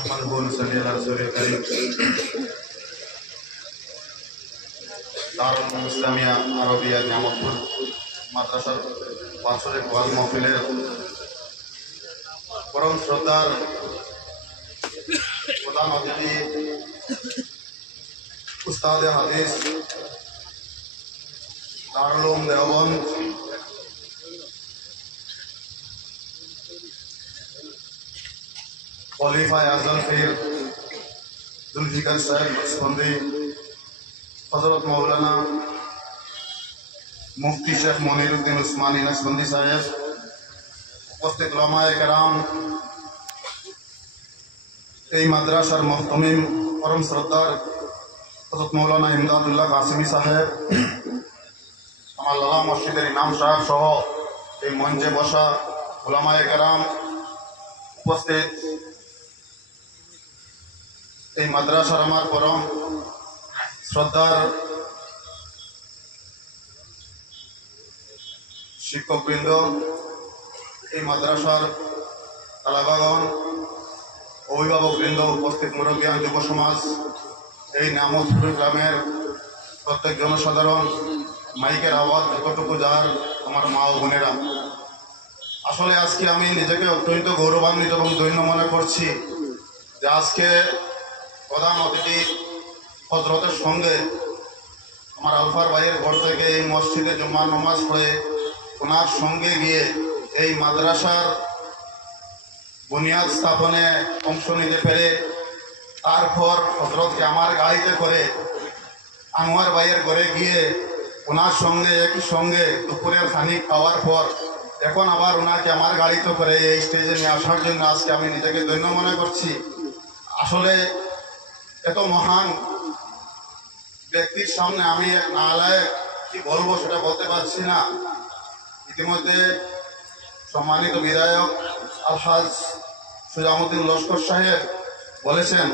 نحمده ونصلي على رسوله الكريم দারুল ইসলামিয়া আরবিয়া নিয়ামতপুর মাদ্রাসার বাৎসরিক ওয়াজ মাহফিলের পরম শ্রদ্ধার প্রধান অতিথি উস্তাদে হাদিস দারুল উলুম দেওবন্দ খলিফা আজম পীর জুলফিকার সাহেব নকশবন্দি হযরত মাওলানা মুফতি শেখ মনিরুদ্দিন উসমানী নকশবন্দি সাহেব, উপস্থিত উলামায়ে কেরাম, এই মাদ্রাসার মুহতামিম পরম শ্রদ্ধার হযরত মাওলানা ইমদাদুল্লাহ কাসিমি সাহেব, আমার লালা মসজিদের ইমাম সাহেব সহ এই মঞ্চে বসা উলামায়ে কেরাম, উপস্থিত এই মাদ্রাসার আমার পরম শ্রদ্ধার শিক্ষকবৃন্দ, এই মাদ্রাসার তালাবাগন, অভিভাবকবৃন্দ, উপস্থিত মুরব্বিয়ান, যুব সমাজ, এই নিয়ামতপুর গ্রামের প্রত্যেক জনসাধারণ, মাইকের আওয়াজ যতটুকু যার আমার মা ও বোনেরা, আসলে আজকে আমি নিজেকে অত্যন্ত গৌরবান্বিত এবং ধন্য মনে করছি যে আজকে প্রধান অতিথি হযরতের সঙ্গে আমার আলফার ভাইয়ের ঘর থেকে এই মসজিদে জুম্মার নামাজ পড়ে ওনার সঙ্গে গিয়ে এই মাদ্রাসার বুনিয়াদ স্থাপনে অংশ নিতে পেরে, তারপর হযরতকে আমার গাড়িতে করে আনোয়ার ভাইয়ের ঘরে গিয়ে ওনার সঙ্গে একই সঙ্গে দুপুরের খানিক খাওয়ার পর এখন আবার ওনাকে আমার গাড়িতে করে এই স্টেজে নিয়ে আসার জন্য আজকে আমি নিজেকে ধন্য মনে করছি। আসলে এত মহান ব্যক্তির সামনে আমি এক নালায় কি বলবো সেটা বলতে পারছি না। ইতিমধ্যে সম্মানিত বিধায়ক আলহাজ সুজামউদ্দিন লস্কর সাহেব বলেছেন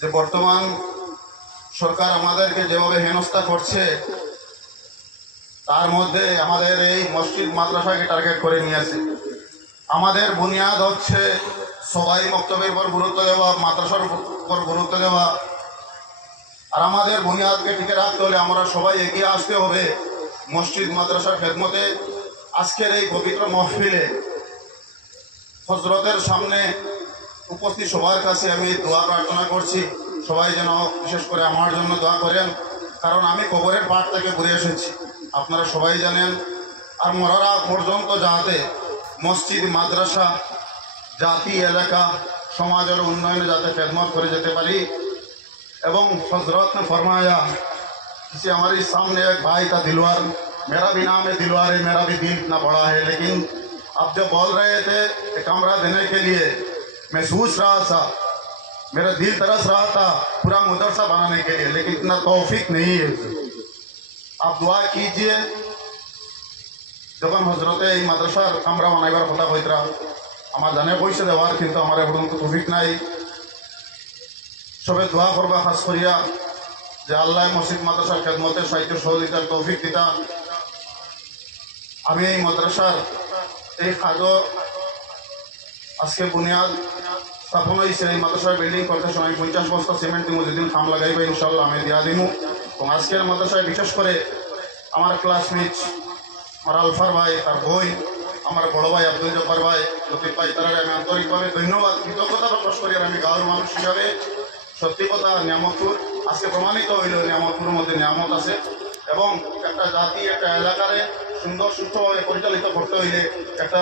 যে বর্তমান সরকার আমাদেরকে যেভাবে হেনস্থা করছে তার মধ্যে আমাদের এই মসজিদ মাদ্রাসাকে টার্গেট করে নিয়েছে। আমাদের বুনিয়াদ হচ্ছে সবাই মক্তবের উপর গুরুত্ব দেওয়া, মাদ্রাসার উপর গুরুত্ব দেওয়া, আর আমাদের বুনিয়াদকে টিকে রাখতে হলে আমরা সবাই এগিয়ে আসতে হবে মসজিদ মাদ্রাসার খেদমতে। আজকের এই পবিত্র মহফিলে হযরতের সামনে উপস্থিত সবার কাছে আমি দোয়া প্রার্থনা করছি, সবাই যেন বিশেষ করে আমার জন্য দোয়া করেন, কারণ আমি কবরের পাড় থেকে ঘুরে এসেছি, আপনারা সবাই জানেন। আর মরার আগ পর্যন্ত যাতে মসজিদ মাদ্রাসা জাতি এলাকা সমাজের উন্নয়নে যাতে খেদমত করে যেতে পারি। এবং हज़रत ने फरमाया कि हमारे सामने एक भाई था दिलवार, मेरा भी नाम है दिलवार है, मेरा भी दिल इतना बड़ा है, लेकिन अब जब बोल रहे थे कि कमरा देने के लिए मैं सोच रहा था, मेरा दिल तरस रहा था पूरा मदरसा बनाने के लिए, लेकिन इतना तौफीक नहीं है। आप दुआ कीजिए যখন হযরতে এই মাদ্রাসার কামরা বানাইবার কথা কইতরা আমার জানে পয়সা দেওয়ার, কিন্তু আমার এখন তৌফিক নাই। সবে দোয়া করবা খাস করিয়া যে আল্লাহ মসজিদ মাদ্রাসার খেদমতের সাহিত্য সহযোগিতার তৌফিক দিতা। আমি এই মাদ্রাসার এই কাজও আজকে বুনিয়াদ স্থাপন হয়েছে, এই মাদ্রাসার বিল্ডিং করতে সময় 50 বস্তা সিমেন্ট দিমু, যেদিন কাম লাগাইবে ইনশাল্লাহ আমি দিয়া দিমু। এবং আজকের মাদ্রাসায় বিশেষ করে আমার ক্লাসমেট, আমার আলফার ভাই, তার বই, আমার বড় ভাই আব্দুল জব্বার ভাই, লতিফ ভাই, তারা আমি আন্তরিকভাবে ধন্যবাদ কৃতজ্ঞতা প্রকাশ করি। আর আমি গাঁওয়ের মানুষ হিসাবে সত্যি কথা নিয়ামতপুর আজকে প্রমাণিত হইল, নিয়ামতপুরের মধ্যে নিয়ামত আছে। এবং একটা জাতি একটা এলাকারে সুন্দর সুষ্ঠুভাবে পরিচালিত করতে হইলে একটা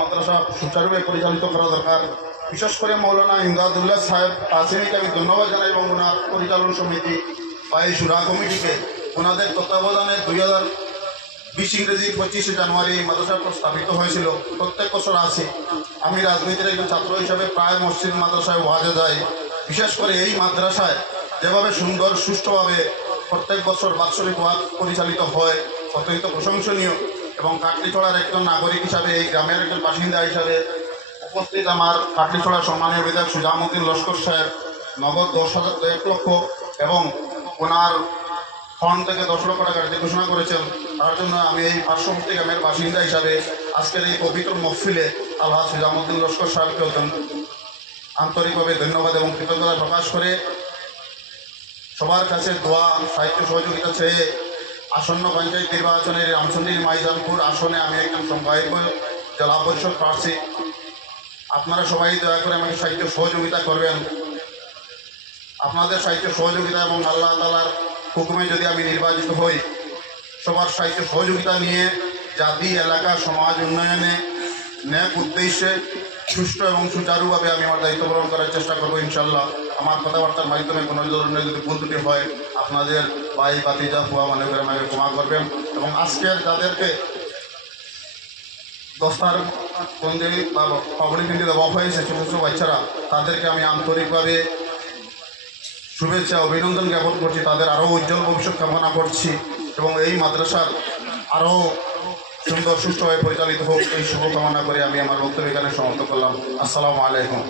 মাদ্রাসা সুচারুভাবে পরিচালিত করা দরকার। বিশেষ করে মৌলানা ইমদাদুল্লাহ সাহেব কাসিমিকে আমি ধন্যবাদ জানাই এবং ওনার পরিচালন সমিতি বা এই সুরা কমিটিকে, ওনাদের তত্ত্বাবধানে 2020 ইংরেজি 25 জানুয়ারি মাদ্রাসা স্থাপিত হয়েছিল। প্রত্যেক বছর আছে। আমি রাজনীতির একজন ছাত্র হিসাবে প্রায় মসজিদ মাদ্রাসায় ওয়াজে যাই। বিশেষ করে এই মাদ্রাসায় যেভাবে সুন্দর সুষ্ঠুভাবে প্রত্যেক বছর বাৎসরিক ওয়াজ পরিচালিত হয় অত্যন্ত প্রশংসনীয়। এবং কাটলিছড়ার একজন নাগরিক হিসাবে, এই গ্রামের একজন বাসিন্দা হিসাবে উপস্থিত আমার কাটলিছড়ার সম্মানীয় বিধায়ক সুজামউদ্দিন লস্কর সাহেব নগদ 1 লক্ষ এবং ওনার ফান্ড থেকে 10 লক্ষ টাকা ঘোষণা করেছেন। তার জন্য আমি এই পার্শ্ববর্তী গ্রামের বাসিন্দা হিসাবে আজকের এই পবিত্র মহফিলে আলহাজ সুজামউদ্দিন লস্কর সাহেবকে আন্তরিকভাবে ধন্যবাদ এবং কৃতজ্ঞতা প্রকাশ করে সবার কাছে দোয়া সাহিত্য সহযোগিতা চেয়ে আসন্ন পঞ্চায়েত নির্বাচনের রামচন্দ্রী মাইজানপুর আসনে আমি একজন সম্ভাব্য জেলা পরিষদ প্রার্থী। আপনারা সবাই দয়া করে আমাকে সাহিত্য সহযোগিতা করবেন। আপনাদের সাহিত্য সহযোগিতা এবং আল্লাহ তাআলার হুকুমে যদি আমি নির্বাচিত হই, সবার সাহিত্য সহযোগিতা নিয়ে জাতি, এলাকা, সমাজ উন্নয়নে ন্যাক উদ্দেশ্যে সুষ্ঠু এবং সুচারুভাবে আমি আমার দায়িত্ব পালন করার চেষ্টা করবো ইনশাল্লাহ। আমার কথাবার্তার মাধ্যমে কোনো ধরনের যদি ভুল ত্রুটি হয়, আপনাদের ভাই ভাতিজা ফুয়া মনে করে আমাকে ক্ষমা করবেন। এবং আজকের যাদেরকে দস্তার বন্দি বা পাগড়ি পিন্দি দেওয়া হয়েছে ছোটো ছোটো বাচ্চারা, তাদেরকে আমি আন্তরিকভাবে শুভেচ্ছা অভিনন্দন জ্ঞাপন করছি। তাদের আরও উজ্জ্বল ভবিষ্যৎ কামনা করছি এবং এই মাদ্রাসার আরও সুন্দর সুষ্ঠুভাবে পরিচালিত হোক এই শুভকামনা করে আমি আমার বক্তব্য এখানে সমাপ্ত করলাম। আসসালামু আলাইকুম।